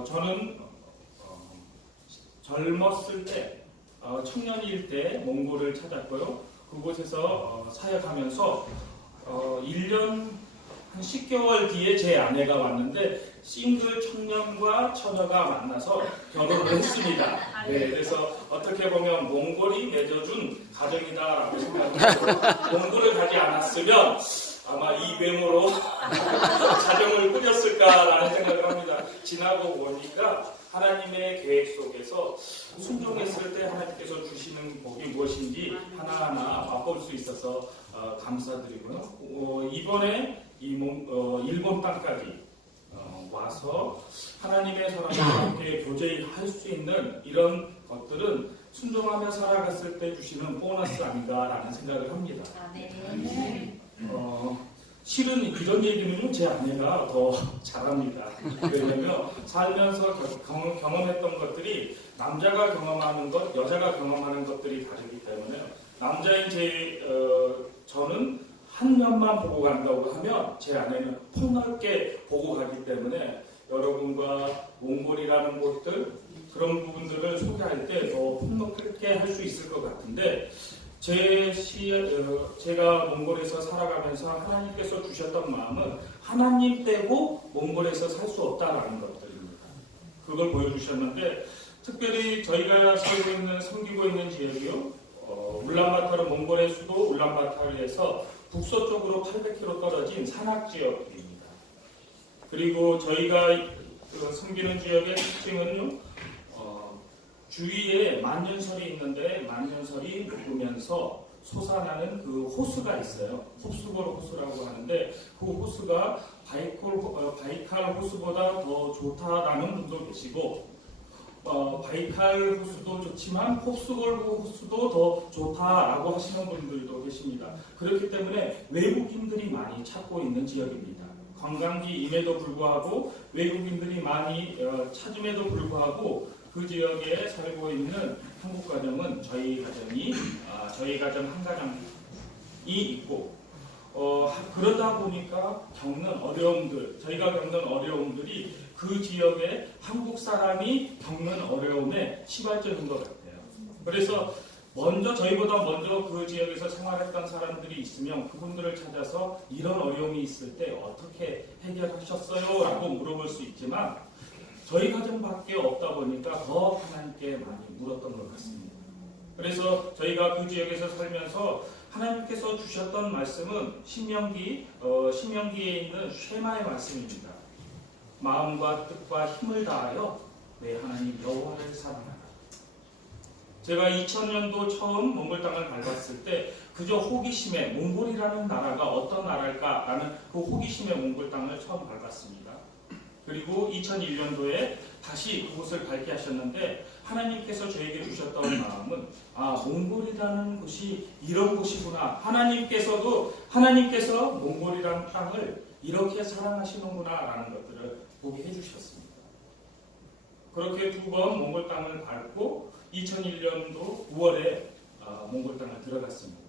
저는 젊었을 때, 청년일 때 몽골을 찾았고요. 그곳에서 사역하면서 1년 한 10개월 뒤에 제 아내가 왔는데 싱글 청년과 처녀가 만나서 결혼을 했습니다. 네, 그래서 어떻게 보면 몽골이 맺어준 가정이다라고 생각하고 몽골을 가지 않았으면 아마 이 외모로 가정을 꾸렸을까라는 생각을 합니다. 지나고 보니까 하나님의 계획 속에서 순종했을 때 하나님께서 주시는 복이 무엇인지 하나하나 맛볼 수 있어서 감사드리고요. 이번에 일본 땅까지 와서 하나님의 사람과 함께 교제할 수 있는 이런 것들은 순종하며 살아갔을 때 주시는 보너스 아닌가라는 생각을 합니다. 실은 이런 얘기는요, 제 아내가 더 잘합니다. 왜냐면 살면서 경험했던 것들이 남자가 경험하는 것, 여자가 경험하는 것들이 다르기 때문에 남자인 저는 한 면만 보고 간다고 하면 제 아내는 폭넓게 보고 가기 때문에 여러분과 몽골이라는 곳들 그런 부분들을 소개할 때 더 폭넓게 할 수 있을 것 같은데 제가 몽골에서 살아가면서 하나님께서 주셨던 마음은 하나님 빼고 몽골에서 살 수 없다라는 것들입니다. 그걸 보여주셨는데 특별히 저희가 살고 있는 섬기고 있는 지역이요, 울란바타르 몽골의 수도 울란바타르에서 북서쪽으로 800km 떨어진 산악 지역입니다. 그리고 저희가 섬기는 지역의 특징은요, 주위에 만년설이 있는데 만년설이 녹으면서 솟아나는 그 호수가 있어요. 홉수골 호수라고 하는데 그 호수가 바이칼 호수보다 더 좋다라는 분도 계시고 바이칼 호수도 좋지만 홉수골 호수도 더 좋다라고 하시는 분들도 계십니다. 그렇기 때문에 외국인들이 많이 찾고 있는 지역입니다. 관광지임에도 불구하고 외국인들이 많이 찾음에도 불구하고 그 지역에 살고 있는 한국 가정은 저희 가정 한 가정이 있고 그러다 보니까 저희가 겪는 어려움들이 그 지역의 한국 사람이 겪는 어려움의 시발점인 것 같아요. 그래서 저희보다 먼저 그 지역에서 생활했던 사람들이 있으면 그분들을 찾아서 이런 어려움이 있을 때 어떻게 해결하셨어요? 라고 물어볼 수 있지만 저희 가정밖에 없다 보니까 더 하나님께 많이 물었던 것 같습니다. 그래서 저희가 그 지역에서 살면서 하나님께서 주셨던 말씀은 신명기에 있는 쉐마의 말씀입니다. 마음과 뜻과 힘을 다하여 내 하나님 여호와를 사랑하라. 제가 2000년도 처음 몽골 땅을 밟았을 때 그저 호기심에 몽골이라는 나라가 어떤 나라일까라는 그 호기심에 몽골 땅을 처음 밟았습니다. 그리고 2001년도에 다시 그곳을 밟게 하셨는데 하나님께서 저에게 주셨던 마음은 몽골이라는 곳이 이런 곳이구나. 하나님께서 몽골이라는 땅을 이렇게 사랑하시는구나 라는 것들을 보게 해주셨습니다. 그렇게 두 번 몽골 땅을 밟고 2001년도 9월에 몽골 땅을 들어갔습니다.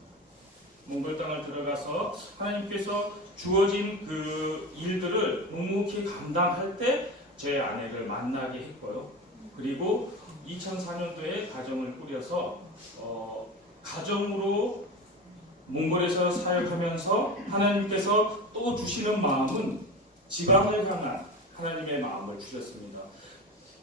몽골 땅을 들어가서 하나님께서 주어진 그 일들을 묵묵히 감당할 때 제 아내를 만나게 했고요. 그리고 2004년도에 가정을 꾸려서 가정으로 몽골에서 사역하면서 하나님께서 또 주시는 마음은 지방을 향한 하나님의 마음을 주셨습니다.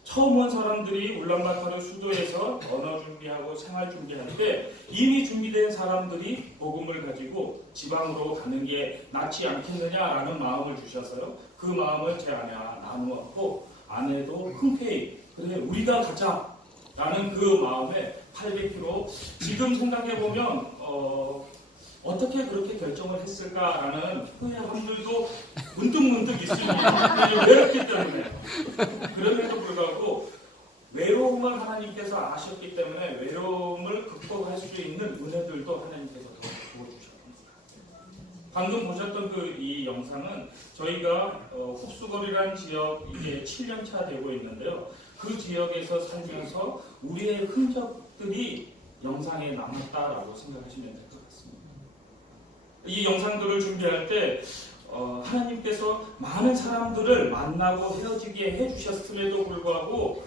처음 온 사람들이 울란바타르 수도에서 언어 준비하고 생활 준비할 때 이미 준비된 사람들이 복음을 가지고 지방으로 가는 게 낫지 않겠느냐라는 마음을 주셔서요. 그 마음을 제 아내와 나누었고 아내도 흔쾌히 그래 우리가 가자라는 그 마음에 800km 지금 생각해보면 어떻게 그렇게 결정을 했을까라는 후회함들도 문득문득 있습니다. 외롭기 때문에. 그럼에도 불구하고 외로움을 하나님께서 아셨기 때문에 외로움을 극복할 수 있는 은혜들도 하나님께서 더 부어주셨습니다. 방금 보셨던 이 영상은 저희가 홉수거리라는 지역 이제 7년차 되고 있는데요. 그 지역에서 살면서 우리의 흔적들이 영상에 남았다라고 생각하시면 될 것 같습니다. 이 영상들을 준비할 때 하나님께서 많은 사람들을 만나고 헤어지게 해주셨음에도 불구하고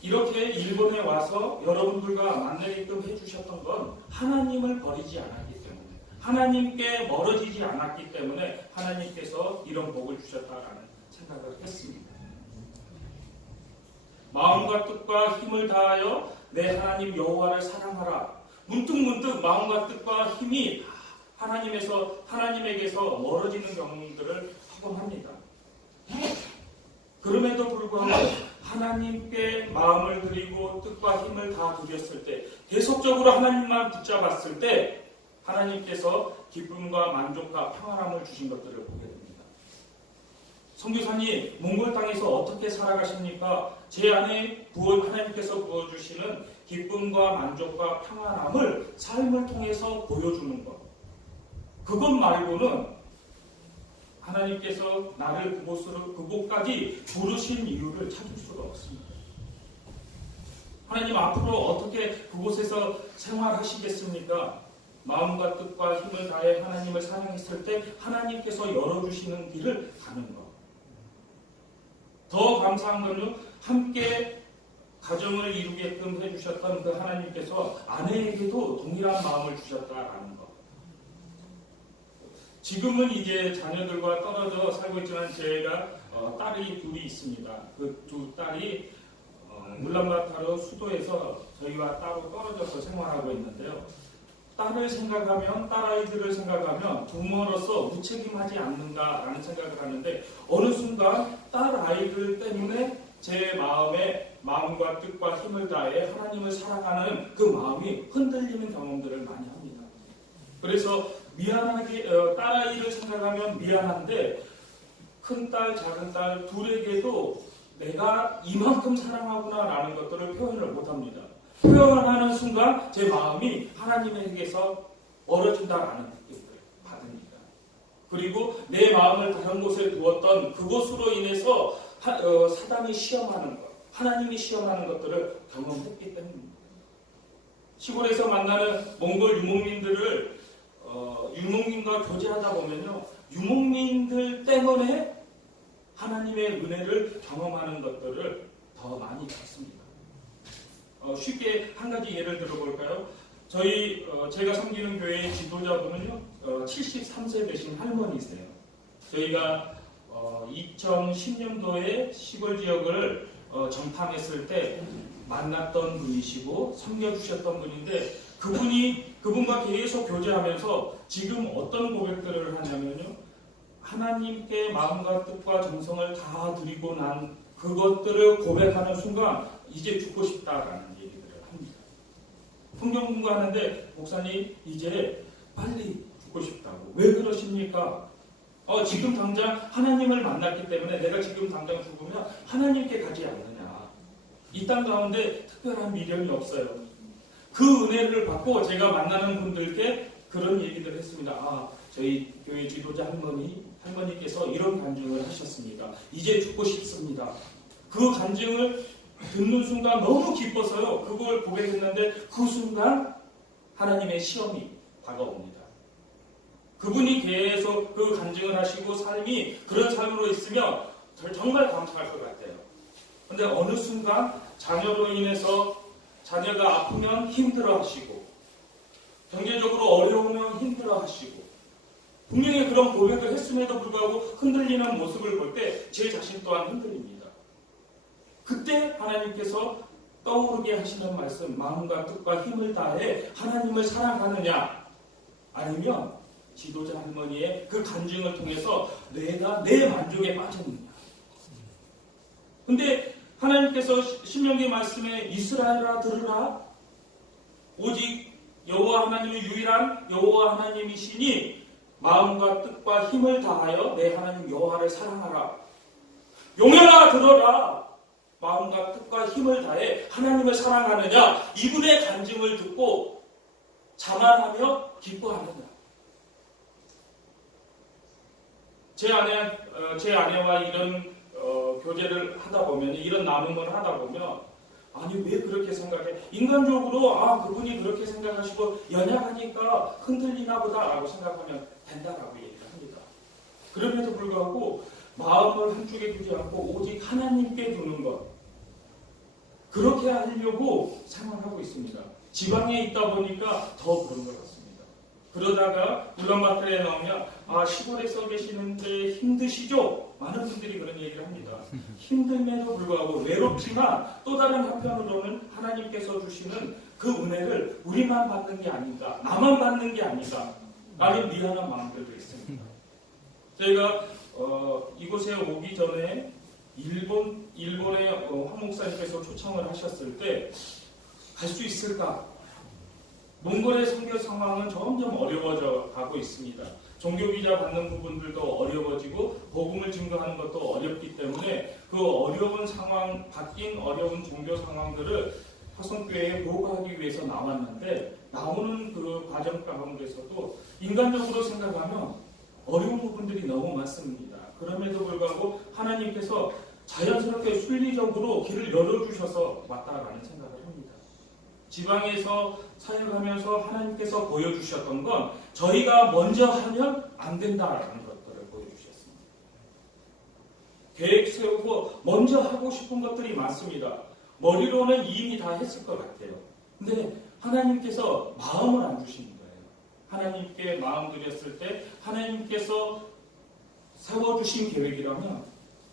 이렇게 일본에 와서 여러분들과 만나게끔 해주셨던 건 하나님을 버리지 않았기 때문에, 하나님께 멀어지지 않았기 때문에 하나님께서 이런 복을 주셨다라는 생각을 했습니다. 마음과 뜻과 힘을 다하여 내 하나님 여호와를 사랑하라. 문득문득 마음과 뜻과 힘이 하나님에게서 멀어지는 경험들을 하곤 합니다. 그럼에도 불구하고 하나님께 마음을 드리고 뜻과 힘을 다 드렸을 때, 계속적으로 하나님만 붙잡았을 때 하나님께서 기쁨과 만족과 평안함을 주신 것들을 보게 됩니다. 선교사님, 몽골 땅에서 어떻게 살아가십니까? 제 안에 하나님께서 부어주시는 기쁨과 만족과 평안함을 삶을 통해서 보여주는 것, 그것 말고는 하나님께서 나를 그곳까지 부르신 이유를 찾을 수가 없습니다. 하나님 앞으로 어떻게 그곳에서 생활하시겠습니까? 마음과 뜻과 힘을 다해 하나님을 사랑했을 때 하나님께서 열어주시는 길을 가는 것. 더 감사한 것은 함께 가정을 이루게끔 해주셨던 그 하나님께서 아내에게도 동일한 마음을 주셨다라는 것. 지금은 이제 자녀들과 떨어져 살고 있지만 제가 딸이 둘이 있습니다. 그 두 딸이 울란바토르 수도에서 저희와 따로 떨어져서 생활하고 있는데요. 딸아이들을 생각하면 부모로서 무책임하지 않는다라는 생각을 하는데, 어느 순간 딸아이들 때문에 제 마음과 뜻과 힘을 다해 하나님을 사랑하는 그 마음이 흔들리는 경험들을 많이 합니다. 그래서 딸아이를 생각하면 미안한데, 큰딸, 작은딸 둘에게도 내가 이만큼 사랑하구나라는 것들을 표현을 못합니다. 표현하는 순간 제 마음이 하나님에게서 멀어진다라는 느낌을 받습니다. 그리고 내 마음을 다른 곳에 두었던 그것으로 인해서 사단이 시험하는 것, 하나님이 시험하는 것들을 경험했기 때문입니다. 시골에서 만나는 몽골 유목민들을 유목민과 교제하다 보면요, 유목민들 때문에 하나님의 은혜를 경험하는 것들을 더 많이 받습니다. 쉽게 한 가지 예를 들어볼까요? 제가 섬기는 교회의 지도자분은요, 73세 되신 할머니세요. 저희가 2010년도에 시골 지역을 정탐했을 때 만났던 분이시고 섬겨주셨던 분인데, 그분과 계속 교제하면서 지금 어떤 고백들을 하냐면요, 하나님께 마음과 뜻과 정성을 다 드리고 난 그것들을 고백하는 순간 이제 죽고 싶다라는 얘기들을 합니다. 성경 공부하는데, 목사님 이제 빨리 죽고 싶다고. 왜 그러십니까? 지금 당장 하나님을 만났기 때문에 내가 지금 당장 죽으면 하나님께 가지 않느냐. 이 땅 가운데 특별한 미련이 없어요. 그 은혜를 받고 제가 만나는 분들께 그런 얘기들을 했습니다. 저희 교회 지도자 할머니께서 이런 간증을 하셨습니다. 이제 죽고 싶습니다. 그 간증을 듣는 순간 너무 기뻐서요, 그걸 고백했는데 그 순간 하나님의 시험이 다가옵니다. 그분이 계속 그 간증을 하시고 삶이 그런 삶으로 있으면 정말 감사할 것 같아요. 근데 어느 순간 자녀로 인해서 자녀가 아프면 힘들어하시고, 경제적으로 어려우면 힘들어하시고, 분명히 그런 고백을 했음에도 불구하고 흔들리는 모습을 볼 때 제 자신 또한 흔들립니다. 그때 하나님께서 떠오르게 하시는 말씀, 마음과 뜻과 힘을 다해 하나님을 사랑하느냐, 아니면 지도자 할머니의 그 간증을 통해서 내가 내 만족에 빠졌느냐. 근데 하나님께서 신명기 말씀에 이스라엘아 들으라, 오직 여호와 하나님이 유일한 여호와 하나님이시니 마음과 뜻과 힘을 다하여 내 하나님 여호와를 사랑하라. 용혈아 들어라, 마음과 뜻과 힘을 다해 하나님을 사랑하느냐. 이분의 간증을 듣고 자만하며 기뻐하느냐. 제 아내와 이런 교제를 하다 보면, 이런 나눔을 하다 보면, 아니 왜 그렇게 생각해? 인간적으로 그분이 그렇게 생각하시고 연약하니까 흔들리나 보다라고 생각하면 된다라고 얘기를 합니다. 그럼에도 불구하고 마음을 한쪽에 두지 않고 오직 하나님께 두는 것, 그렇게 하려고 생활하고 있습니다. 지방에 있다 보니까 더 그런 것 같습니다. 그러다가 울란바토르에 나오면 시골에서 계시는데 힘드시죠? 많은 분들이 그런 얘기를 합니다. 힘듦에도 불구하고 외롭지만 또 다른 한편으로는 하나님께서 주시는 그 은혜를 우리만 받는 게 아닌가, 나만 받는 게 아닌가 라는 미안한 마음들도 있습니다. 저희가 이곳에 오기 전에 일본의 황 목사님께서 초청을 하셨을 때 갈 수 있을까? 몽골의 선교 상황은 점점 어려워져 가고 있습니다. 종교 비자 받는 부분들도 어려워지고 복음을 증거하는 것도 어렵기 때문에 그 어려운 상황, 바뀐 어려운 종교 상황들을 화성교회에 보고하기 위해서 나왔는데, 나오는 그 과정 가운데서도 인간적으로 생각하면 어려운 부분들이 너무 많습니다. 그럼에도 불구하고 하나님께서 자연스럽게 순리적으로 길을 열어주셔서 왔다라는 생각을 합니다. 지방에서 사역하면서 하나님께서 보여주셨던 건 저희가 먼저 하면 안 된다라는 것들을 보여주셨습니다. 계획 세우고 먼저 하고 싶은 것들이 많습니다. 머리로는 이미 다 했을 것 같아요. 근데 하나님께서 마음을 안 주시는 거예요. 하나님께 마음 드렸을 때 하나님께서 세워주신 계획이라면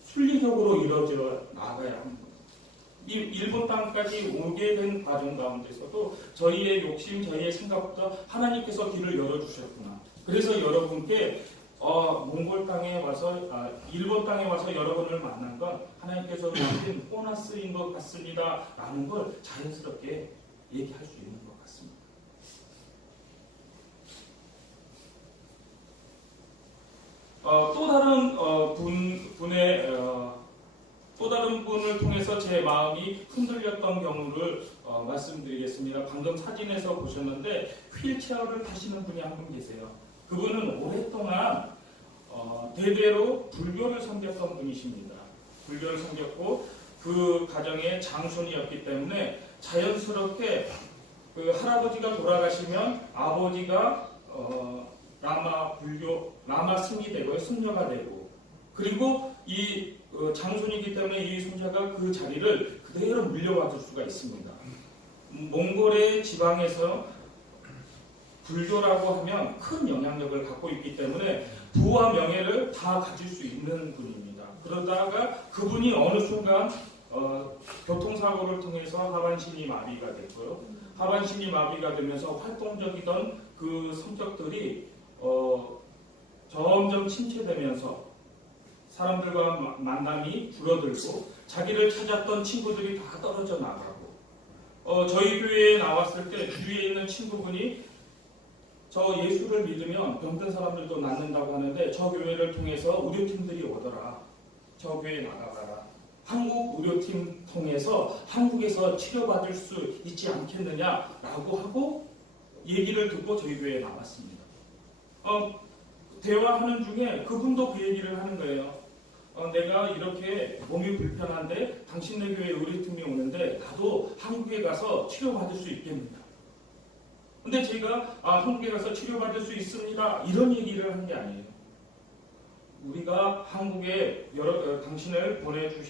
순리적으로 이루어져 나가야 합니다. 이 일본 땅까지 오게 된 과정 가운데서도 저희의 욕심, 저희의 생각보다 하나님께서 길을 열어주셨구나. 그래서 여러분께 몽골 땅에 와서 일본 땅에 와서 여러분을 만난 건 하나님께서 주신 보너스인 것 같습니다 라는 걸 자연스럽게 얘기할 수 있는 것 같습니다. 또 다른 분을 통해서 제 마음이 흔들렸던 경우를 말씀드리겠습니다. 방금 사진에서 보셨는데 휠체어를 타시는 분이 한 분 계세요. 그분은 오랫동안 대대로 불교를 섬겼던 분이십니다. 불교를 섬겼고 그 가정의 장손이었기 때문에 자연스럽게 그 할아버지가 돌아가시면 아버지가 라마 승이 되고 승려가 되고, 그리고 이 장손이기 때문에 이 손자가 그 자리를 그대로 물려받을 수가 있습니다. 몽골의 지방에서 불교라고 하면 큰 영향력을 갖고 있기 때문에 부와 명예를 다 가질 수 있는 분입니다. 그러다가 그분이 어느 순간 교통사고를 통해서 하반신이 마비가 됐고요. 하반신이 마비가 되면서 활동적이던 그 성격들이 점점 침체되면서 사람들과 만남이 줄어들고 자기를 찾았던 친구들이 다 떨어져 나가고, 저희 교회에 나왔을 때 주위에 있는 친구분이 저 예수를 믿으면 병든 사람들도 낫는다고 하는데 저 교회를 통해서 의료팀들이 오더라. 저 교회에 나가봐라. 한국 의료팀 통해서 한국에서 치료받을 수 있지 않겠느냐라고 하고 얘기를 듣고 저희 교회에 나왔습니다. 대화하는 중에 그분도 그 얘기를 하는 거예요. 내가 이렇게 몸이 불편한데 당신네 교회 의료팀이 오는데 나도 한국에 가서 치료받을 수 있겠느냐. 근데 제가 한국에 가서 치료받을 수 있습니다 이런 얘기를 한 게 아니에요. 우리가 한국에 당신을 보내어서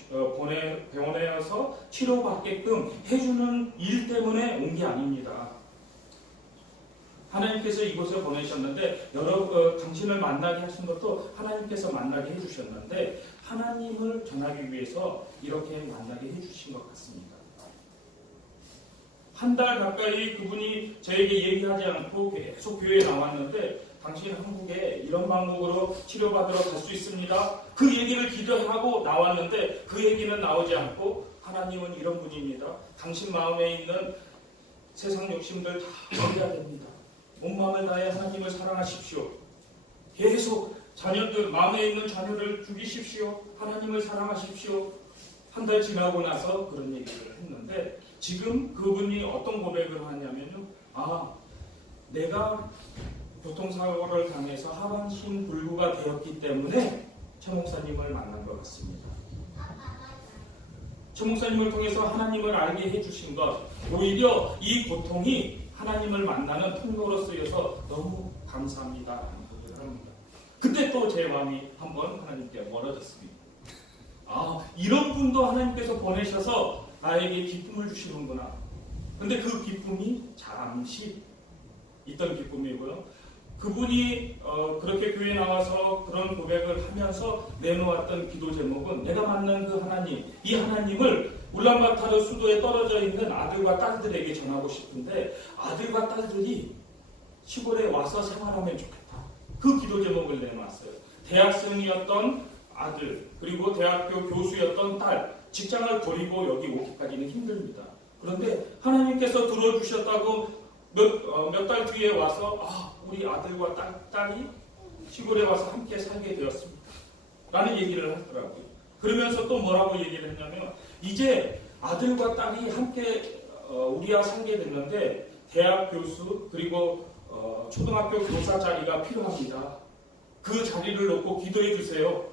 치료받게끔 해주는 일 때문에 온 게 아닙니다. 하나님께서 이곳에 보내셨는데 당신을 만나게 하신 것도 하나님께서 만나게 해주셨는데 하나님을 전하기 위해서 이렇게 만나게 해주신 것 같습니다. 한 달 가까이 그분이 저에게 얘기하지 않고 계속 교회에 나왔는데 당신 한국에 이런 방법으로 치료받으러 갈 수 있습니다. 그 얘기를 기도하고 나왔는데 그 얘기는 나오지 않고 하나님은 이런 분입니다. 당신 마음에 있는 세상 욕심들 다 버려야 됩니다. 온 마음을 다해 하나님을 사랑하십시오. 계속 자녀들, 마음에 있는 자녀를 죽이십시오. 하나님을 사랑하십시오. 한 달 지나고 나서 그런 얘기를 했는데 지금 그분이 어떤 고백을 하냐면요. 내가 교통사고를 당해서 하반신 불구가 되었기 때문에 최 목사님을 만난 것 같습니다. 최 목사님을 통해서 하나님을 알게 해주신 것, 오히려 이 고통이 하나님을 만나는 통로로 쓰여서 너무 감사합니다 라는 얘기를 합니다. 그때 또 제 마음이 한번 하나님께 멀어졌습니다. 아, 이런 분도 하나님께서 보내셔서 나에게 기쁨을 주시는구나. 근데 그 기쁨이 잠시 있던 기쁨이고요. 그분이 그렇게 교회에 나와서 그런 고백을 하면서 내놓았던 기도 제목은 내가 만난 그 하나님, 이 하나님을 울란바타르 수도에 떨어져 있는 아들과 딸들에게 전하고 싶은데 아들과 딸들이 시골에 와서 생활하면 좋겠다. 그 기도 제목을 내놓았어요. 대학생이었던 아들, 그리고 대학교 교수였던 딸, 직장을 버리고 여기 오기까지는 힘듭니다. 그런데 하나님께서 들어주셨다고 몇 달 뒤에 와서 우리 아들과 딸이 시골에 와서 함께 살게 되었습니다. 라는 얘기를 하더라고요. 그러면서 또 뭐라고 얘기를 했냐면 이제 아들과 딸이 함께 우리와 살게 됐는데 대학 교수 그리고 초등학교 교사 자리가 필요합니다. 그 자리를 놓고 기도해 주세요.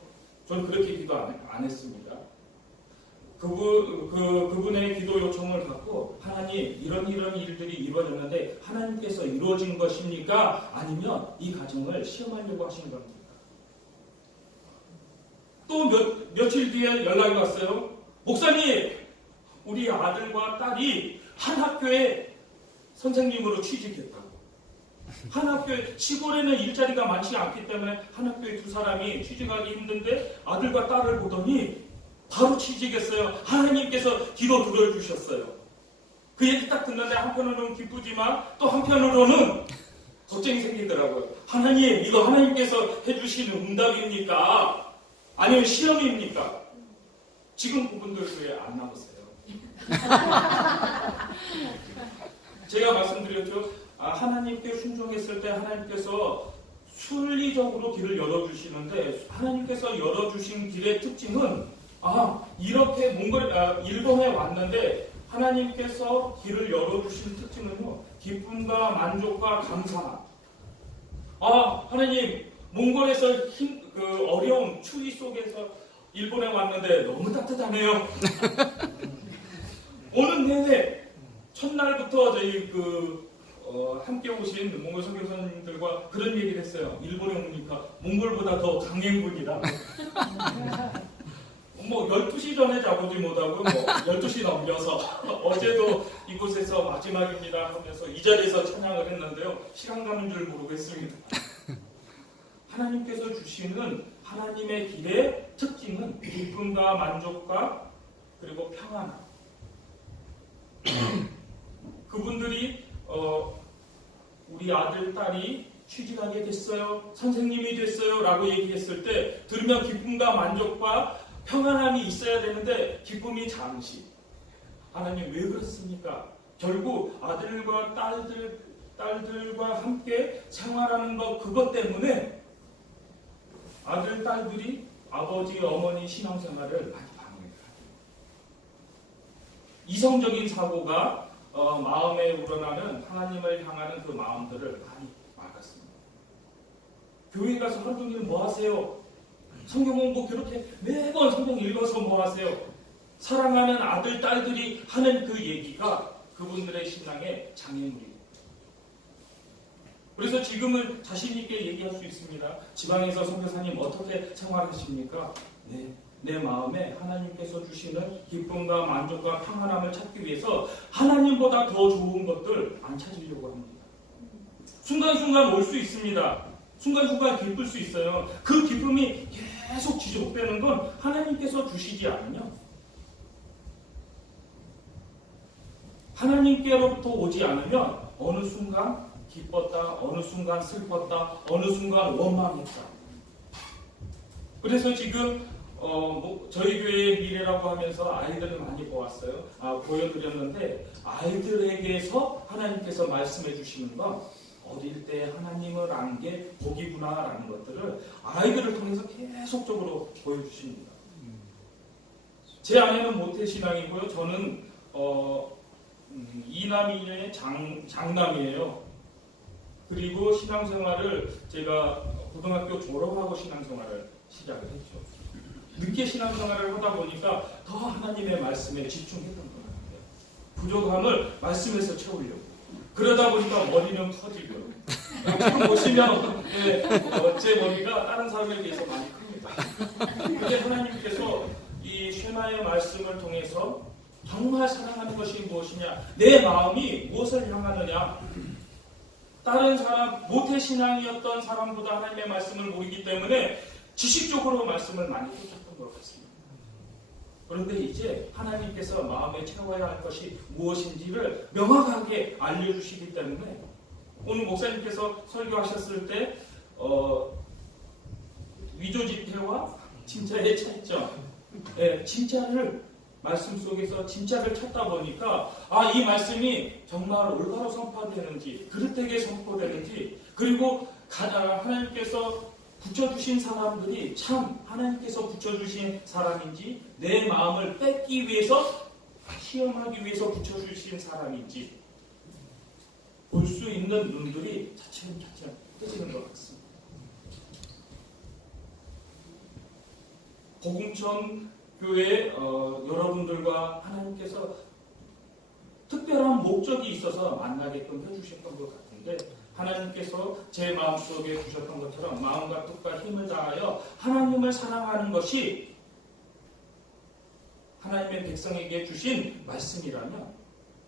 저는 그렇게 기도 안 했습니다. 그분의 기도 요청을 받고 하나님 이런 일들이 이루어졌는데 하나님께서 이루어진 것입니까? 아니면 이 가정을 시험하려고 하신 겁니까? 또 며칠 뒤에 연락이 왔어요. 목사님, 우리 아들과 딸이 한 학교에 선생님으로 취직했다고. 한 학교에, 시골에는 일자리가 많지 않기 때문에 한 학교에 두 사람이 취직하기 힘든데 아들과 딸을 보더니 바로 취직했어요. 하나님께서 기도 들어주셨어요. 그 얘기 딱 듣는데 한편으로는 기쁘지만 또 한편으로는 걱정이 생기더라고요. 하나님, 이거 하나님께서 해주시는 응답입니까? 아니면 시험입니까? 지금 그분들 왜 안 나오세요? 제가 말씀드렸죠. 하나님께 순종했을 때 하나님께서 순리적으로 길을 열어주시는데 하나님께서 열어주신 길의 특징은 이렇게 일본에 왔는데 하나님께서 길을 열어주신 특징은요, 기쁨과 만족과 감사. 하나님, 몽골에서 어려운 추위 속에서 일본에 왔는데 너무 따뜻하네요. 오는 내내 첫날부터 저희 함께 오신 몽골 선교사님들과 그런 얘기를 했어요. 일본에 오니까 몽골보다 더 강행군이다. 12시 전에 자보지 못하고 12시 넘겨서 어제도 이곳에서 마지막입니다 하면서 이 자리에서 찬양을 했는데요. 시간 가는 줄 모르고 했습니다. 하나님께서 주시는 하나님의 길의 특징은 기쁨과 만족과 그리고 평안함. 그분들이 우리 아들, 딸이 취직하게 됐어요. 선생님이 됐어요. 라고 얘기했을 때 들으면 기쁨과 만족과 평안함이 있어야 되는데 기쁨이 잠시. 하나님 왜 그렇습니까? 결국 아들과 딸들과 함께 생활하는 것 그것 때문에 아들, 딸들이 아버지, 어머니 신앙생활을 많이 방해해요. 이성적인 사고가 마음에 우러나는 하나님을 향하는 그 마음들을 많이 막았습니다. 교회 가서 하루 종일 뭐 하세요? 성경 공부 그렇게 매번 성경 읽어서 뭐 하세요? 사랑하는 아들, 딸들이 하는 그 얘기가 그분들의 신앙의 장애물이에요. 그래서 지금은 자신 있게 얘기할 수 있습니다. 지방에서 선교사님 어떻게 생활하십니까? 네, 내 마음에 하나님께서 주시는 기쁨과 만족과 평안함을 찾기 위해서 하나님보다 더 좋은 것들 안 찾으려고 합니다. 순간순간 올 수 있습니다. 순간순간 기쁠 수 있어요. 그 기쁨이 계속 지속되는 건 하나님께서 주시지 않으면 하나님께로부터 오지 않으면 어느 순간 기뻤다, 어느 순간 슬펐다, 어느 순간 원망했다. 그래서 지금 저희 교회의 미래라고 하면서 아이들을 많이 보았어요. 보여드렸는데 아이들에게서 하나님께서 말씀해 주시는 건 어릴 때 하나님을 아는 게 복이구나라는 것들을 아이들을 통해서 계속적으로 보여주십니다. 제 아내는 모태신앙이고요. 저는 이남이의 장남이에요. 그리고 신앙생활을 제가 고등학교 졸업하고 신앙생활을 시작을 했죠. 늦게 신앙생활을 하다 보니까 더 하나님의 말씀에 집중했던 것 같아요. 부족함을 말씀에서 채우려고. 그러다 보니까 머리는 커지고 지금 보시면 제 머리가 다른 사람에 비해서 많이 큽니다. 근데 하나님께서 이 쉐마의 말씀을 통해서 정말 사랑하는 것이 무엇이냐, 내 마음이 무엇을 향하느냐, 다른 사람, 모태신앙이었던 사람보다 하나님의 말씀을 모르기 때문에 지식적으로 말씀을 많이 쫓았던 것 같습니다. 그런데 이제 하나님께서 마음에 채워야 할 것이 무엇인지를 명확하게 알려주시기 때문에 오늘 목사님께서 설교하셨을 때 위조지폐와 진짜의 차이점, 진짜를 말씀 속에서 진짜를 찾다 보니까 이 말씀이 정말 올바로 선포되는지 그릇되게 선포되는지, 그리고 하나님께서 붙여주신 사람들이 참 하나님께서 붙여주신 사람인지, 내 마음을 뺏기 위해서 시험하기 위해서 붙여주신 사람인지 볼 수 있는 눈들이 차츰차츰 뜨지는 것 같습니다. 복음천 교회 여러분들과 하나님께서 특별한 목적이 있어서 만나게끔 해주셨던 것 같은데, 하나님께서 제 마음속에 주셨던 것처럼 마음과 뜻과 힘을 다하여 하나님을 사랑하는 것이 하나님의 백성에게 주신 말씀이라면,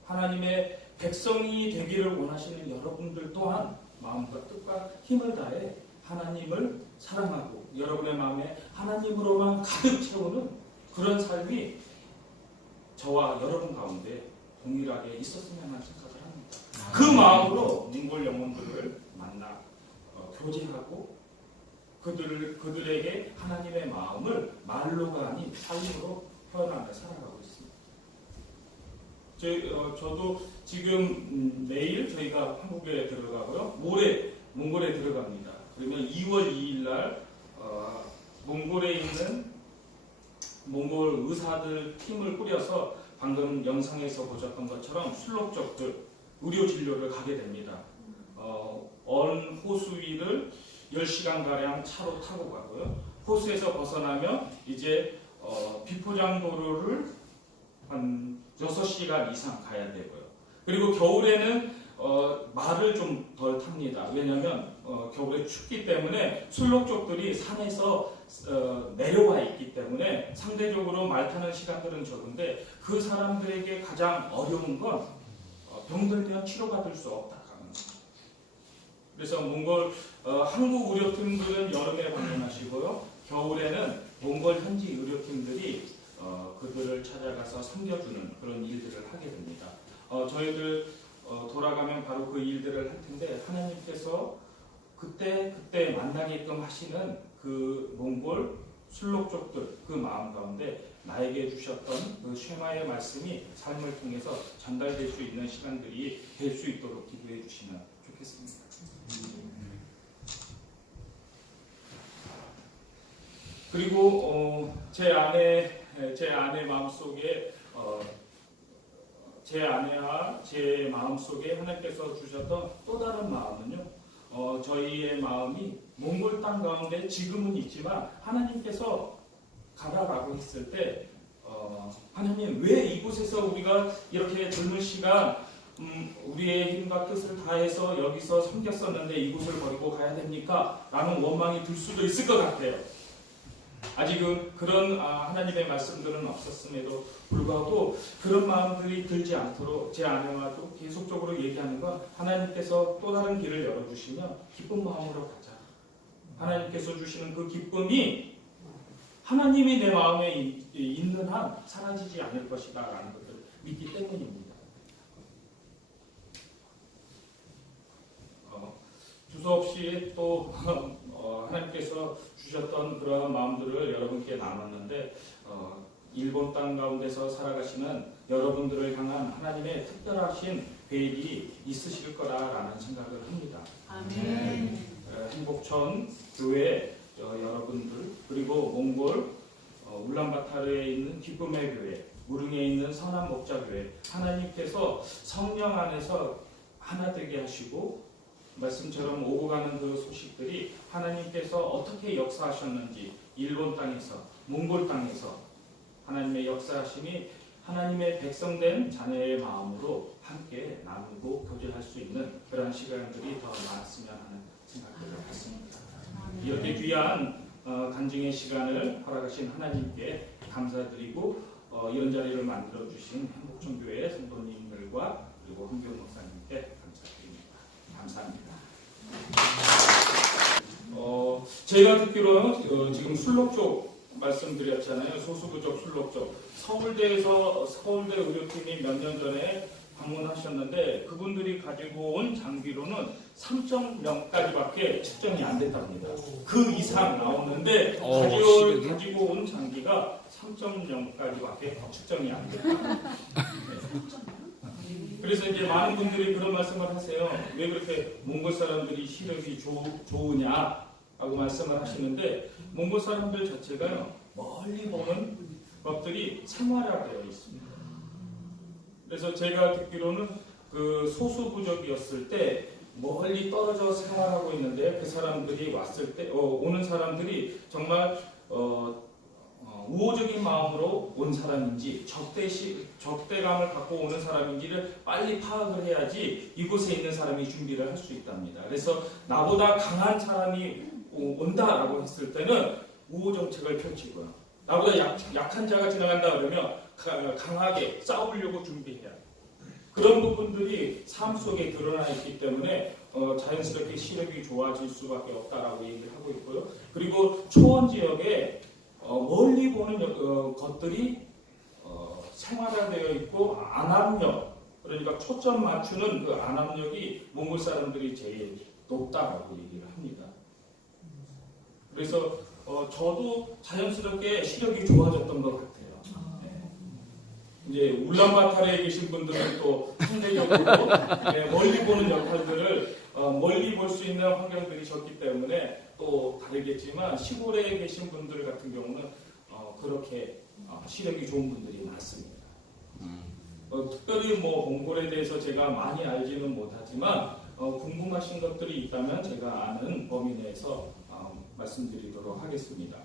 하나님의 백성이 되기를 원하시는 여러분들 또한 마음과 뜻과 힘을 다해 하나님을 사랑하고 여러분의 마음에 하나님으로만 가득 채우는 그런 삶이 저와 여러분 가운데 동일하게 있었으면 하는 생각을 합니다. 그 마음으로 몽골 영혼들을 만나 교제하고 그들에게 하나님의 마음을 말로가 아닌 삶으로 표현하며 살아가고 있습니다. 저도 지금 내일 저희가 한국에 들어가고요, 모레 몽골에 들어갑니다. 그러면 2월 2일 날 몽골에 있는 몽골 의사들 팀을 꾸려서 방금 영상에서 보셨던 것처럼 술록족들 의료 진료를 가게 됩니다. 언 호수 위를 10시간가량 차로 타고 가고요. 호수에서 벗어나면 이제 비포장도로를 한 6시간 이상 가야 되고요. 그리고 겨울에는 말을 좀 덜 탑니다. 왜냐하면 겨울에 춥기 때문에 술록족들이 산에서 내려와 있기 때문에 상대적으로 말 타는 시간들은 적은데, 그 사람들에게 가장 어려운 건 병들면 치료받을 수 없다는 거죠. 그래서 몽골 한국 의료팀들은 여름에 방문하시고요, 겨울에는 몽골 현지 의료팀들이 그들을 찾아가서 섬겨주는 그런 일들을 하게 됩니다. 저희들 돌아가면 바로 그 일들을 할 텐데, 하나님께서 그때 만나게끔 하시는 그 몽골 술록족들 그 마음 가운데 나에게 주셨던 그 쉐마의 말씀이 삶을 통해서 전달될 수 있는 시간들이 될 수 있도록 기도해 주시면 좋겠습니다. 그리고 제 아내 마음속에 제 아내와 제 마음속에 하나님께서 주셨던 또 다른 마음은요, 저희의 마음이 몽골 땅 가운데 지금은 있지만 하나님께서 가라라고 했을 때 하나님, 왜 이곳에서 우리가 이렇게 젊은 시간 우리의 힘과 뜻을 다해서 여기서 섬겼었는데 이곳을 버리고 가야 됩니까? 라는 원망이 들 수도 있을 것 같아요. 아직은 그런 하나님의 말씀들은 없었음에도 불구하고 그런 마음들이 들지 않도록 제 아내와도 계속적으로 얘기하는 건, 하나님께서 또 다른 길을 열어주시면 기쁜 마음으로 가자. 하나님께서 주시는 그 기쁨이 하나님이 내 마음에 있는 한 사라지지 않을 것이다 라는 것을 믿기 때문입니다. 두서없이 또 하나님께서 주셨던 그러한 마음들을 여러분께 나눴는데, 일본 땅 가운데서 살아가시는 여러분들을 향한 하나님의 특별하신 계획이 있으실 거라라는 생각을 합니다. 아멘. 행복천 교회 여러분들, 그리고 몽골 울란바타르에 있는 기쁨의 교회, 무릉에 있는 선한 목자교회, 하나님께서 성령 안에서 하나 되게 하시고 말씀처럼 오고 가는 그 소식들이 하나님께서 어떻게 역사하셨는지, 일본 땅에서 몽골 땅에서 하나님의 역사하심이 하나님의 백성된 자녀의 마음으로 함께 나누고 교제할 수 있는 그런 시간들이 더 많았으면 하는 생각들을 갖습니다. 이렇게 귀한 간증의 시간을 허락하신 하나님께 감사드리고 이런 자리를 만들어 주신 행복천교회 성도님들과 그리고 황교영 목사님께 감사드립니다. 감사합니다. 제가 듣기로는 지금 술록 쪽 말씀드렸잖아요. 소수부족 술록 쪽 서울대에서 서울대 의료팀이 몇 년 전에 방문하셨는데 그분들이 가지고 온 장비로는 3.0까지밖에 측정이 안 됐답니다. 그 이상 나오는데 가지고 온 장비가 3.0까지밖에 측정이 안 됐다. 그래서 이제 많은 분들이 그런 말씀을 하세요. 왜 그렇게 몽골 사람들이 시력이 좋으냐라고 말씀을 하시는데 몽골 사람들 자체가요 멀리 보는 것들이 생활화되어 있습니다. 그래서 제가 듣기로는 그 소수부족이었을 때 멀리 떨어져 생활하고 있는데 그 사람들이 왔을 때 오는 사람들이 정말 우호적인 마음으로 온 사람인지 적대감을 갖고 오는 사람인지를 빨리 파악을 해야지 이곳에 있는 사람이 준비를 할 수 있답니다. 그래서 나보다 강한 사람이 온다라고 했을 때는 우호 정책을 펼치고요. 나보다 약한 자가 지나간다 그러면 강하게 싸우려고 준비해야 돼요. 그런 부분들이 삶 속에 드러나 있기 때문에 자연스럽게 시력이 좋아질 수밖에 없다라고 얘기를 하고 있고요. 그리고 초원 지역에 멀리 보는 것들이 생활화되어 있고 안압력, 그러니까 초점 맞추는 그 안압력이 몽골 사람들이 제일 높다라고 얘기를 합니다. 그래서 저도 자연스럽게 시력이 좋아졌던 것 같아요. 네. 이제 울란바타르에 계신 분들은 또 상대적으로 멀리 보는 역할들을 멀리 볼 수 있는 환경들이 적기 때문에 또 다르겠지만 시골에 계신 분들 같은 경우는 그렇게 시력이 좋은 분들이 많습니다. 특별히 몽골에 대해서 제가 많이 알지는 못하지만 궁금하신 것들이 있다면 제가 아는 범위 내에서 말씀드리도록 하겠습니다.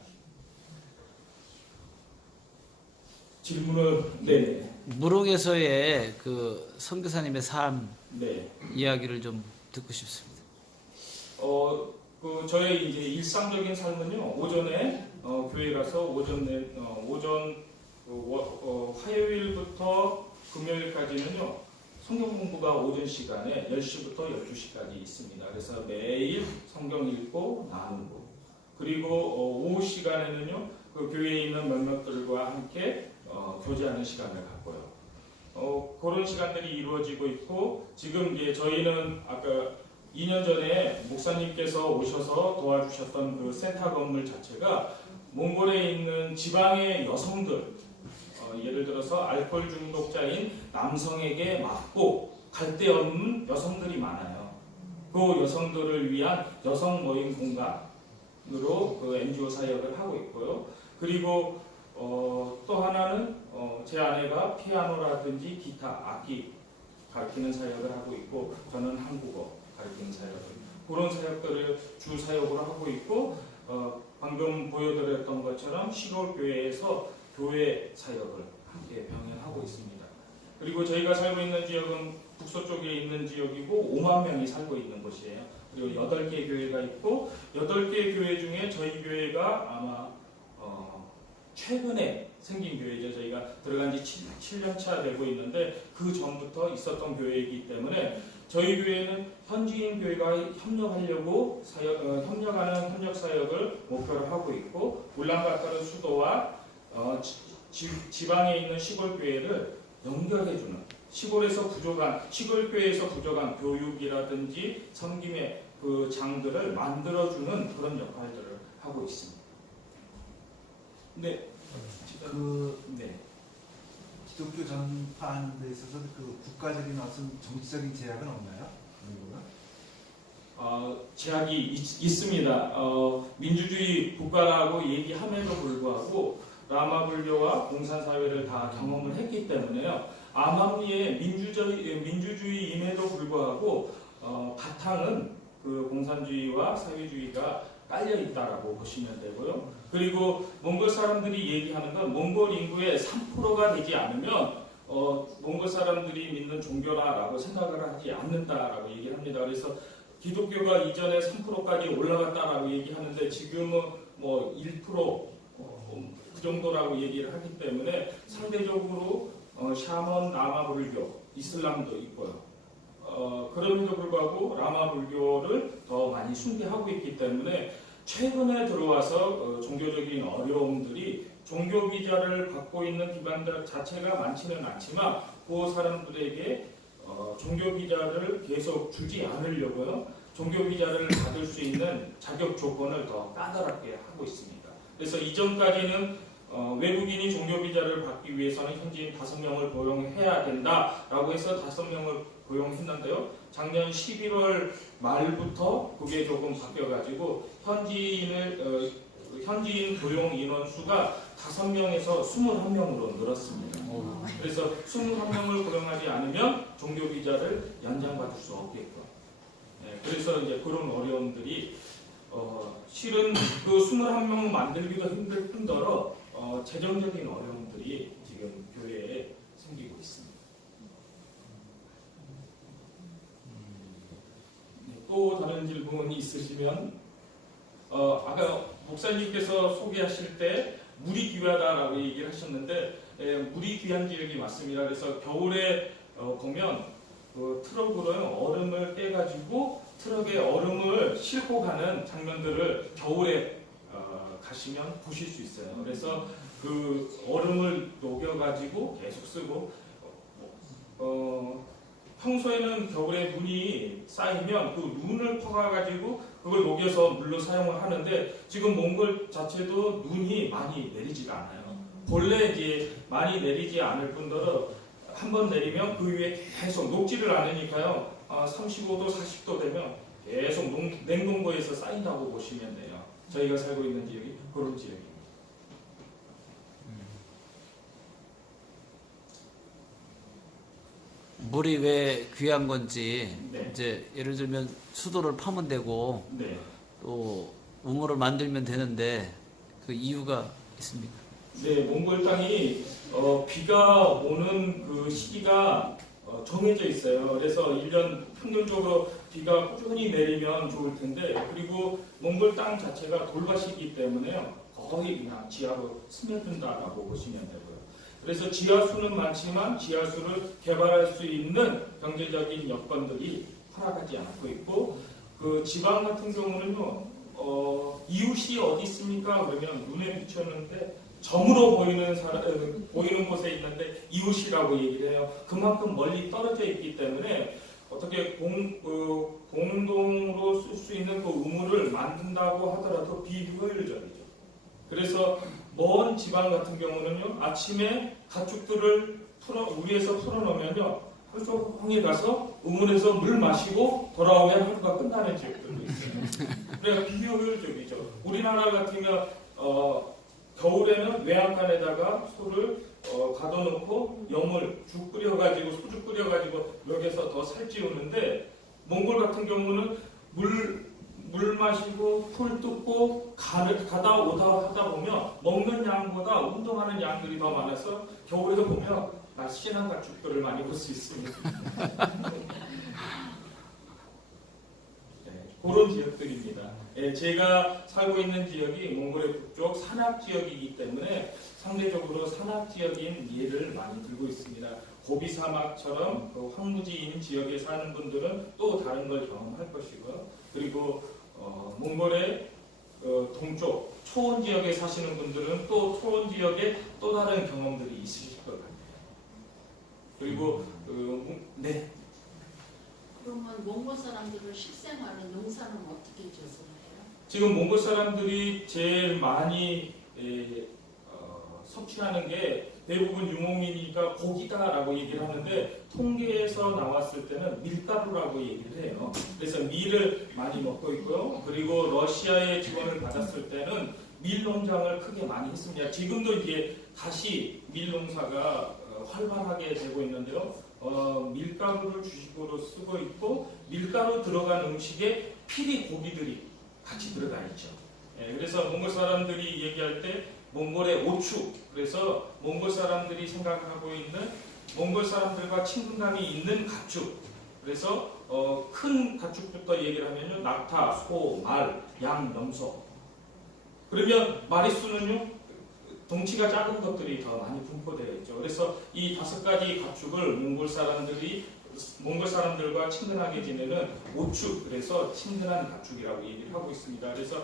질문을 네. 무록에서의 그 선교사님의 삶 네. 이야기를 좀 듣고 싶습니다. 저의 이제 일상적인 삶은요. 오전에 교회 가서 화요일부터 금요일까지는요. 성경 공부가 오전 시간에 10시부터 12시까지 있습니다. 그래서 매일 성경 읽고 나누고 그리고 오후 시간에는요. 그 교회에 있는 몇몇들과 함께 교제하는 시간을 갖고요. 그런 시간들이 이루어지고 있고 지금 이제 저희는 아까 2년 전에 목사님께서 오셔서 도와주셨던 그 센터 건물 자체가 몽골에 있는 지방의 여성들 예를 들어서 알코올 중독자인 남성에게 맞고 갈 데 없는 여성들이 많아요. 그 여성들을 위한 여성 모임 공간으로 그 NGO 사역을 하고 있고요. 그리고 또 하나는 제 아내가 피아노라든지 기타, 악기 가르치는 사역을 하고 있고 저는 한국어 가르치는 사역을 그런 사역들을 주 사역으로 하고 있고 방금 보여드렸던 것처럼 시골교회에서 교회 사역을 함께 병행하고 있습니다. 그리고 저희가 살고 있는 지역은 북서쪽에 있는 지역이고 5만 명이 살고 있는 곳이에요. 그리고 8개 교회가 있고 8개 교회 중에 저희 교회가 아마 최근에 생긴 교회죠. 저희가 들어간 지 7년 차 되고 있는데 그 전부터 있었던 교회이기 때문에 저희 교회는 현지인 교회가 협력하려고 협력하는 협력 사역을 목표로 하고 있고 울란바타르 수도와 지방에 있는 시골 교회를 연결해주는 시골 교회에서 부족한 교육이라든지 섬김의 그 장들을 만들어주는 그런 역할들을 하고 있습니다. 네. 네. 기독교 전파하는 데 있어서 그 국가적인 어떤 정치적인 제약은 없나요? 제약이 있습니다. 민주주의 국가라고 얘기함에도 불구하고 라마불교와 공산사회를 다 경험을 했기 때문에요. 암암리에 민주주의임에도 불구하고 바탕은 그 공산주의와 사회주의가 깔려 있다라고 보시면 되고요. 그리고 몽골 사람들이 얘기하는 건 몽골 인구의 3%가 되지 않으면 몽골 사람들이 믿는 종교라고 생각을 하지 않는다라고 얘기합니다. 그래서 기독교가 이전에 3%까지 올라갔다라고 얘기하는데 지금은 뭐 1%, 그 정도라고 얘기를 하기 때문에 상대적으로 샤먼, 라마 불교, 이슬람도 있고요. 그럼에도 불구하고 라마 불교를 더 많이 숭배하고 있기 때문에 최근에 들어와서 종교적인 어려움들이 종교 비자를 받고 있는 기관들 자체가 많지는 않지만 그 사람들에게 종교 비자를 계속 주지 않으려고요. 종교 비자를 받을 수 있는 자격 조건을 더 까다롭게 하고 있습니다. 그래서 이전까지는 외국인이 종교 비자를 받기 위해서는 현지인 5명을 고용해야 된다라고 해서 5명을 고용했는데요. 작년 11월 말부터 그게 조금 바뀌어가지고 현지인 고용 인원 수가 5명에서 21명으로 늘었습니다. 그래서 21명을 고용하지 않으면 종교 비자를 연장받을 수 없겠고, 그래서 이제 그런 어려움들이 실은 그 21명 만들기도 힘들 뿐더러 재정적인 어려움들이 지금 교회에 생기고 있습니다. 또 다른 질문이 있으시면 아까 목사님께서 소개하실 때 물이 귀하다라고 얘기를 하셨는데 물이 귀한 지역이 맞습니다. 그래서 겨울에 보면 트럭으로 얼음을 떼가지고 트럭에 얼음을 싣고 가는 장면들을 겨울에 가시면 보실 수 있어요. 그래서 그 얼음을 녹여가지고 계속 쓰고 평소에는 겨울에 눈이 쌓이면 그 눈을 퍼가지고 그걸 녹여서 물로 사용을 하는데 지금 몽골 자체도 눈이 많이 내리지가 않아요. 본래 이제 많이 내리지 않을 뿐더러 한번 내리면 그 위에 계속 녹지를 않으니까요. 35도, 40도 되면 계속 냉동고에서 쌓인다고 보시면 돼요. 저희가 살고 있는 지역이 그런 지역입니다. 물이 왜 귀한 건지 네. 이제 예를 들면 수도를 파면 되고 네. 또 우물을 만들면 되는데 그 이유가 있습니까? 네, 몽골 땅이 비가 오는 그 시기가 정해져 있어요. 그래서 1년 평균적으로 비가 꾸준히 내리면 좋을 텐데 그리고 몽골 땅 자체가 돌밭이기 때문에요. 거의 그냥 지하로 스며든다라고 보시면 되고요. 그래서 지하수는 많지만 지하수를 개발할 수 있는 경제적인 여건들이 허락하지 않고 있고 그 지방 같은 경우는요. 이웃이 어디 있습니까? 그러면 눈에 비쳤는데 점으로 보이는 곳에 있는데 이웃이라고 얘기를 해요. 그만큼 멀리 떨어져 있기 때문에 어떻게 공동으로 쓸 수 있는 그 우물을 만든다고 하더라도 비효율적이죠. 그래서 먼 지방 같은 경우는요, 아침에 가축들을 우리에서 풀어놓으면요, 하루 종일 가서 우물에서 물 마시고 돌아오면 하루가 끝나는 지역들도 있어요. 그래서 비효율적이죠. 우리나라 같으면 겨울에는 외양간에다가 소를 가둬놓고 죽 끓여가지고 소주 끓여가지고 여기서 더 살찌우는데 몽골 같은 경우는 물 마시고 풀 뜯고 가다 오다 하다 보면 먹는 양보다 운동하는 양들이 더 많아서 겨울에 보면 날씬한 가축들을 많이 볼 수 있습니다. 네, 그런 지역들입니다. 제가 살고 있는 지역이 몽골의 북쪽 산악 지역이기 때문에 상대적으로 산악 지역인 예를 많이 들고 있습니다. 고비 사막처럼 그 황무지인 지역에 사는 분들은 또 다른 걸 경험할 것이고요. 그리고 몽골의 동쪽 초원 지역에 사시는 분들은 또 초원 지역에 또 다른 경험들이 있으실 것 같아요. 그리고 네. 그러면 몽골 사람들은 실생활에 농사는 어떻게 지어서 해요? 지금 몽골 사람들이 제일 많이 섭취하는 게 대부분 유목민이니까 고기다라고 얘기를 하는데 통계에서 나왔을 때는 밀가루라고 얘기를 해요. 그래서 밀을 많이 먹고 있고요. 그리고 러시아의 지원을 받았을 때는 밀 농장을 크게 많이 했습니다. 지금도 이제 다시 밀 농사가 활발하게 되고 있는데요. 밀가루를 주식으로 쓰고 있고 밀가루 들어간 음식에 피리 고기들이 같이 들어가 있죠. 그래서 몽골 사람들이 얘기할 때 몽골의 오축, 그래서 몽골 사람들이 생각하고 있는 몽골 사람들과 친분감이 있는 가축, 그래서 큰 가축부터 얘기를 하면요, 낙타, 소, 말, 양, 염소. 그러면 마리수는요, 덩치가 작은 것들이 더 많이 분포되어 있죠. 그래서 이 5가지 가축을 몽골 사람들과 친근하게 지내는 오축, 그래서 친근한 가축이라고 얘기를 하고 있습니다. 그래서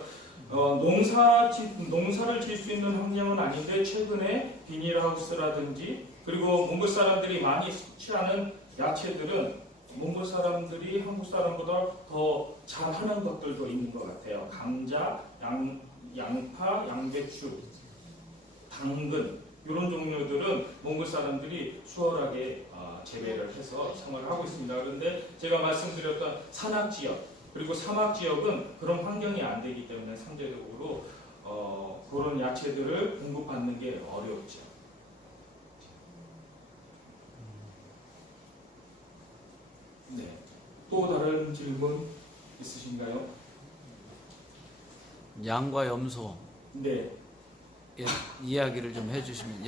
농사를 지을 수 있는 환경은 아닌데 최근에 비닐하우스라든지 그리고 몽골 사람들이 많이 섭취하는 야채들은 몽골 사람들이 한국 사람보다 더 잘하는 것들도 있는 것 같아요. 감자, 양파, 양배추, 당근 이런 종류들은 몽골 사람들이 수월하게 재배를 해서 생활하고 있습니다. 그런데 제가 말씀드렸던 산악 지역 그리고 사막 지역은 그런 환경이 안 되기 때문에 상대적으로 그런 야채들을 공급받는 게 어렵죠. 네. 또 다른 질문 있으신가요? 양과 염소 네. 이야기를 좀 해주시면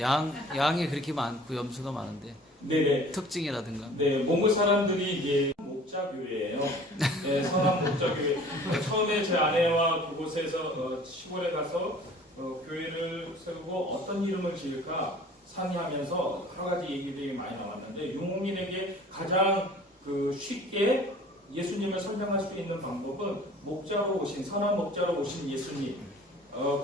양이 그렇게 많고 염소가 많은데 네네. 특징이라든가. 네, 몽골 사람들이 이제 목자교회예요. 네, 성함 목자교회. 처음에 제 아내와 그곳에서 시골에 가서 교회를 세우고 어떤 이름을 지을까 상의하면서 여러 가지 얘기들이 많이 나왔는데 유목민에게 가장 쉽게 예수님을 설명할 수 있는 방법은 목자로 오신 선한 목자로 오신 예수님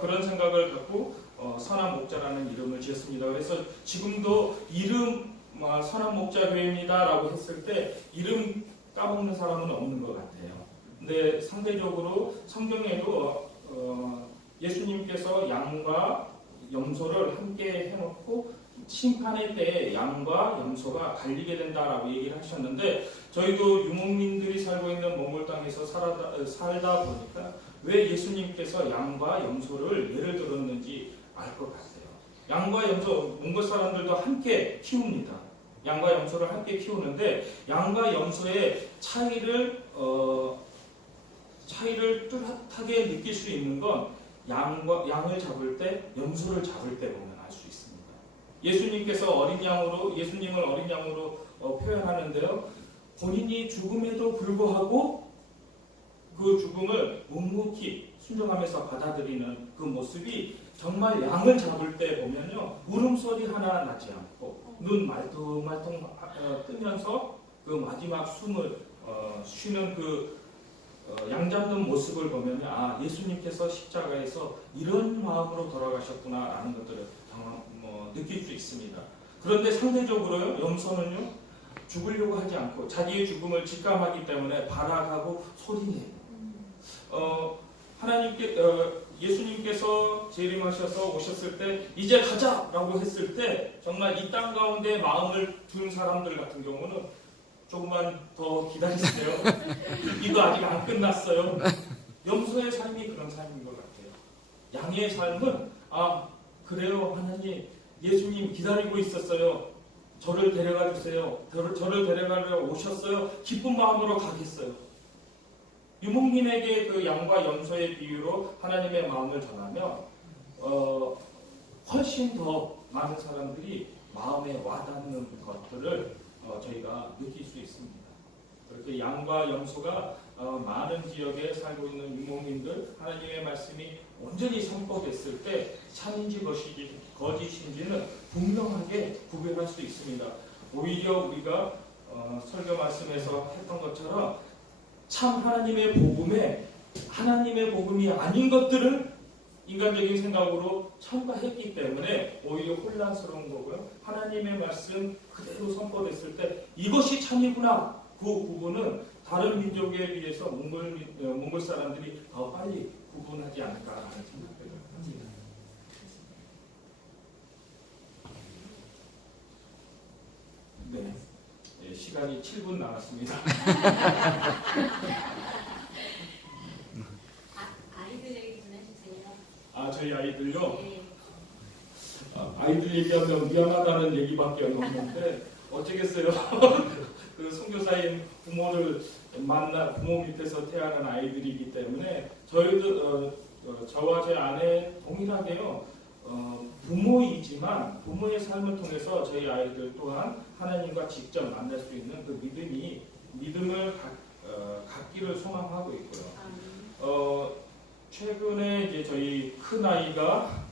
그런 생각을 갖고 선한 목자라는 이름을 지었습니다. 그래서 지금도 이름 선한 목자교회입니다라고 했을 때 이름 까먹는 사람은 없는 것 같아요. 근데 상대적으로 성경에도 예수님께서 양과 염소를 함께 해놓고 심판의 때에 양과 염소가 갈리게 된다라고 얘기를 하셨는데 저희도 유목민들이 살고 있는 몽골 땅에서 살다 보니까 왜 예수님께서 양과 염소를 예를 들었는지 알 것 같아요. 양과 염소 몽골 사람들도 함께 키웁니다. 양과 염소를 함께 키우는데 양과 염소의 차이를 뚜렷하게 느낄 수 있는 건 양을 잡을 때 염소를 잡을 때 보면 알 수 있습니다. 예수님을 어린 양으로 표현하는데요. 본인이 죽음에도 불구하고 그 죽음을 묵묵히 순종하면서 받아들이는 그 모습이 정말 양을 잡을 때 보면요. 울음소리 하나 나지 않고 눈 말똥말똥 뜨면서 그 마지막 숨을 쉬는 양 잡는 모습을 보면 예수님께서 십자가에서 이런 마음으로 돌아가셨구나라는 것들을 느낄 수 있습니다. 그런데 상대적으로요. 염소는요. 죽으려고 하지 않고 자기의 죽음을 직감하기 때문에 발악하고 소리내요. 예수님께서 재림하셔서 오셨을 때 이제 가자라고 했을 때 정말 이 땅 가운데 마음을 둔 사람들 같은 경우는 조금만 더 기다리세요. 이거 아직 안 끝났어요. 염소의 삶이 그런 삶인 것 같아요. 양의 삶은 그래요 하나님 예수님 기다리고 있었어요. 저를 데려가 주세요. 저를 데려가려 오셨어요. 기쁜 마음으로 가겠어요. 유목민에게 그 양과 염소의 비유로 하나님의 마음을 전하면 훨씬 더 많은 사람들이 마음에 와닿는 것들을 저희가 느낄 수 있습니다. 그렇게 양과 염소가 많은 지역에 살고 있는 유목민들 하나님의 말씀이 온전히 선포됐을 때 참인지 거짓인지는 분명하게 구별할 수 있습니다. 오히려 우리가 설교 말씀에서 했던 것처럼 참 하나님의 복음이 아닌 것들을 인간적인 생각으로 첨가했기 때문에 오히려 혼란스러운 거고요. 하나님의 말씀 그대로 선포됐을 때 이것이 참이구나. 그 구분은 다른 민족에 비해서 몽골 사람들이 더 빨리 구분하지 않을까라는 생각들을 합니다. 네, 시간이 7분 남았습니다. 아이들 얘기 좀 해주세요. 저희 아이들요? 네. 아이들 얘기하면 미안하다는 얘기밖에 없는데 어쩌겠어요. 그 선교사인 부모 밑에서 태어난 아이들이기 때문에 저희도 저와 제 아내 동일하게요. 부모이지만 부모의 삶을 통해서 저희 아이들 또한 하나님과 직접 만날 수 있는 그 믿음을 갖기를 소망하고 있고요. 최근에 이제 저희 큰 아이가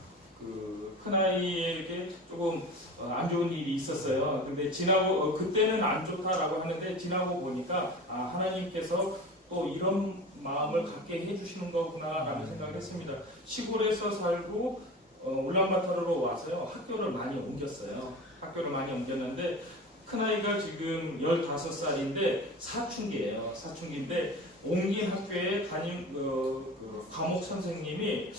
큰 아이에게 조금 안 좋은 일이 있었어요. 근데 지나고 그때는 안 좋다라고 하는데 지나고 보니까 하나님께서 또 이런 마음을 갖게 해주시는 거구나라는 생각을 했습니다. 시골에서 살고 울란바토르로 와서요 학교를 많이 옮겼어요. 학교를 많이 옮겼는데 큰 아이가 지금 15살인데 사춘기예요. 사춘기인데 옮긴 학교에 담임 그 과목 선생님이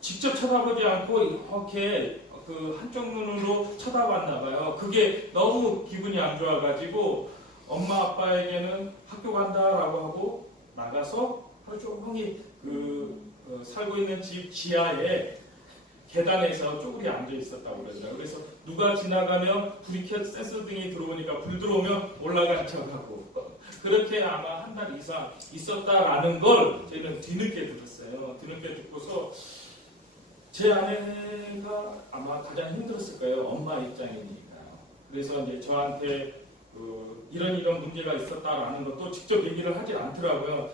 직접 쳐다보지 않고 이렇게 그 한쪽 눈으로 쳐다봤나 봐요. 그게 너무 기분이 안 좋아가지고 엄마 아빠에게는 학교 간다라고 하고 나가서 하루 종일 살고 있는 집 지하에 계단에서 쪼그리 앉아 있었다고 그러더라고요. 그래서 누가 지나가면 불이 센서등이 들어오니까 불 들어오면 올라간 척하고 그렇게 아마 한 달 이상 있었다라는 걸 저희는 뒤늦게 들었어요. 뒤늦게 듣고서 제 아내가 아마 가장 힘들었을 거예요. 엄마 입장이니까요. 그래서 이제 저한테 이런 문제가 있었다라는 것도 직접 얘기를 하지 않더라고요.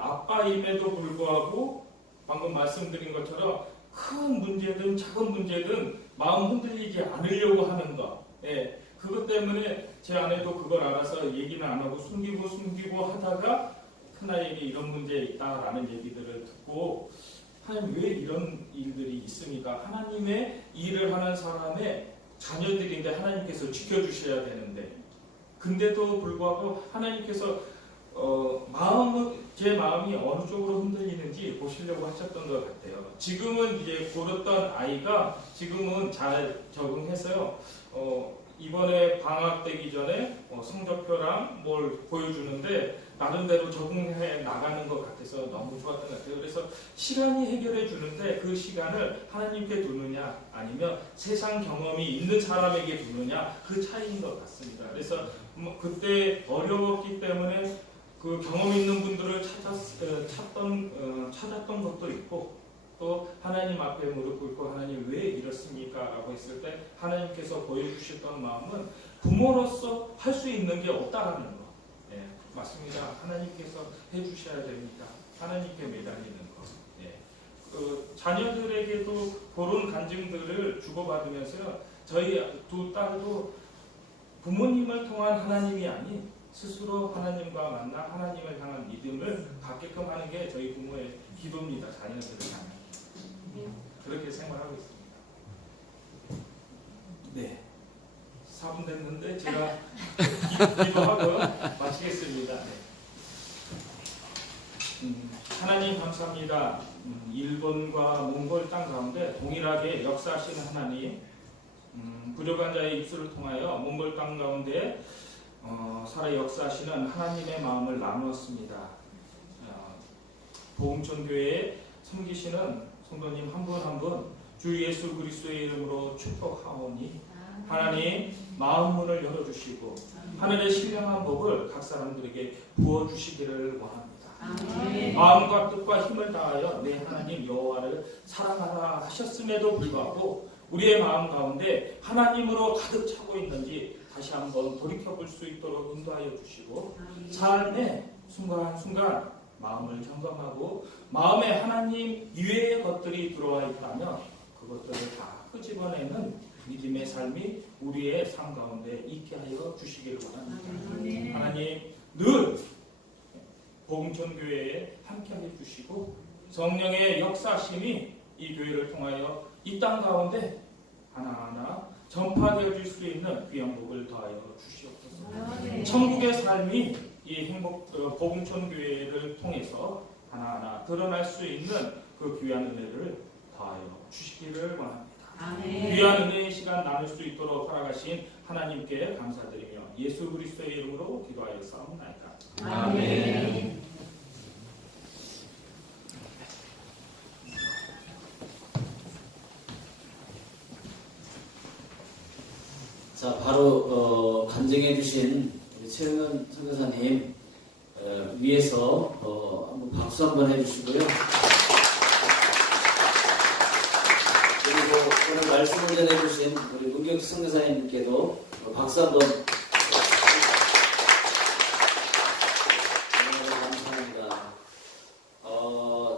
아빠임에도 불구하고 방금 말씀드린 것처럼 큰 문제든 작은 문제든 마음 흔들리지 않으려고 하는 것. 예, 그것 때문에 제 아내도 그걸 알아서 얘기는 안 하고 숨기고 하다가 큰아이에게 이런 문제 있다라는 얘기들을 듣고 하나님 왜 이런 일들이 있습니까? 하나님의 일을 하는 사람의 자녀들인데 하나님께서 지켜주셔야 되는데 근데도 불구하고 하나님께서 제 마음이 어느 쪽으로 흔들리는지 보시려고 하셨던 것 같아요. 지금은 이제 고렸던 아이가 지금은 잘 적응해서요. 이번에 방학 되기 전에 성적표랑 뭘 보여주는데 나름대로 적응해 나가는 것 같아서 너무 좋았던 것 같아요. 그래서 시간이 해결해 주는데 그 시간을 하나님께 두느냐 아니면 세상 경험이 있는 사람에게 두느냐 그 차이인 것 같습니다. 그래서 그때 어려웠기 때문에 그 경험 있는 분들을 찾았던 것도 있고 또 하나님 앞에 무릎 꿇고 하나님 왜 이렇습니까? 라고 했을 때 하나님께서 보여주셨던 마음은 부모로서 할 수 있는 게 없다라는 거. 예, 맞습니다. 하나님께서 해주셔야 됩니다. 하나님께 매달리는 거. 예. 자녀들에게도 그런 간증들을 주고받으면서 저희 두 딸도 부모님을 통한 하나님이 아닌 스스로 하나님과 만나 하나님을 향한 믿음을 갖게끔 하는 게 저희 부모의 기도입니다. 자녀들을 향한. 그렇게 생활하고 있습니다. 네. 4분 됐는데 제가 기도하고요. 마치겠습니다. 네. 하나님 감사합니다. 일본과 몽골 땅 가운데 동일하게 역사하시는 하나님 부족한 자의 입술을 통하여 몽골 땅 가운데 살아 역사하시는 하나님의 마음을 나누었습니다. 보응천교회에 섬기시는 성도님 한 분 한 분 주 예수 그리스도의 이름으로 축복하오니 하나님 마음 문을 열어주시고 하늘의 신령한 복을 각 사람들에게 부어주시기를 원합니다. 마음과 뜻과 힘을 다하여 내 하나님 여호와를 사랑하라 하셨음에도 불구하고 우리의 마음 가운데 하나님으로 가득 차고 있는지 다시 한번 돌이켜볼 수 있도록 인도하여 주시고 삶의 순간순간 마음을 점검하고 마음에 하나님 이외의 것들이 들어와 있다면 그것들을 다 끄집어내는 믿음의 삶이 우리의 삶 가운데 있게 하여 주시기를 원합니다. 하나님 늘 복음천교회에 함께해 주시고 성령의 역사심이 이 교회를 통하여 이 땅 가운데 하나하나 전파되어질 수 있는 귀한 복을 더하여 주시옵소서. 천국의 삶이 이 복음천교회를 통해서 하나하나 드러날 수 있는 그 귀한 은혜를 더하여 주시기를 원합니다. 귀한 은혜의 시간 나눌 수 있도록 허락하신 하나님께 감사드리며 예수 그리스도의 이름으로 기도하여 싸움나이다. 아멘. 자, 바로 간증해 주신 우리 최은은 선교사님 위에서 한번 박수 한번 해주시고요. 오늘 말씀을 전해주신 우리 문경수 선교사님께도 박수 한번. 감사합니다.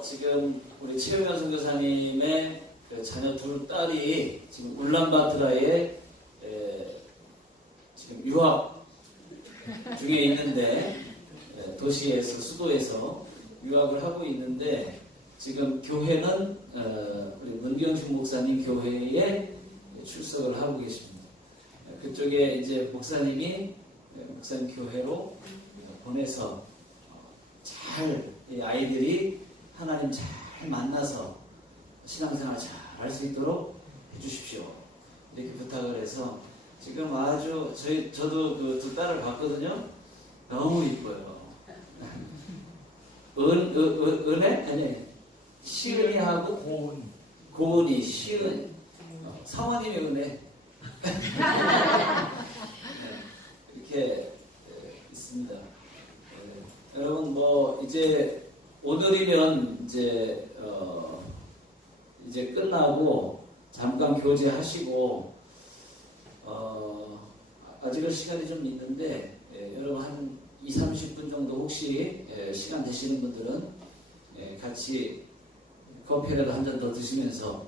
지금 우리 최우현 선교사님의 그 자녀 둘 딸이 지금 울란바토르에 지금 유학 중에 있는데 도시에서 수도에서 유학을 하고 있는데 지금 교회는 우리 문경식 목사님 교회에 출석을 하고 계십니다. 그쪽에 이제 목사님이 목사님 교회로 보내서 잘 이 아이들이 하나님 잘 만나서 신앙생활 잘 할 수 있도록 해주십시오. 이렇게 부탁을 해서 지금 아주 저도 그 두 딸을 봤거든요. 너무 이뻐요. 은혜? 아니 시은이하고 고은이 시은 사모님의 은혜 이렇게 있습니다. 여러분 뭐 이제 오늘이면 이제 끝나고 잠깐 교제하시고 아직은 시간이 좀 있는데 여러분 한 20-30분 정도 혹시 시간 되시는 분들은 같이 커피라도 한 잔 더 드시면서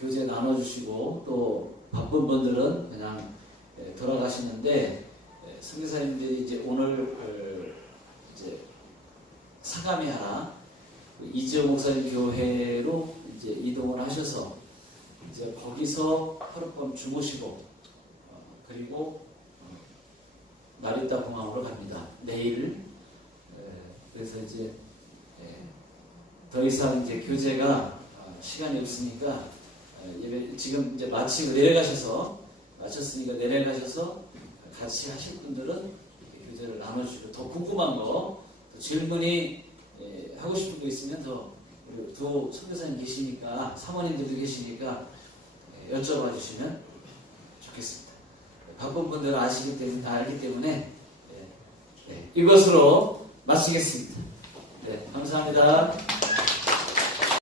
교제 나눠주시고 또 바쁜 분들은 그냥 돌아가시는데 선교사님들이 이제 오늘 이제 상암이 하나 이지호 목사님 교회로 이제 이동을 하셔서 이제 거기서 하룻밤 주무시고 그리고 나리타 공항으로 갑니다. 내일. 그래서 이제 더 이상 이제 교제가 시간이 없으니까 지금 이제 마치고 마쳤으니까 내려가셔서 같이 하실 분들은 교제를 나눠주시고 더 궁금한 거, 또 질문이 하고 싶은 거 있으면 더 우리 두 선교사님 계시니까 사모님들도 계시니까 여쭤봐 주시면 좋겠습니다. 바쁜 분들은 알기 때문에 이것으로 마치겠습니다. 네, 감사합니다.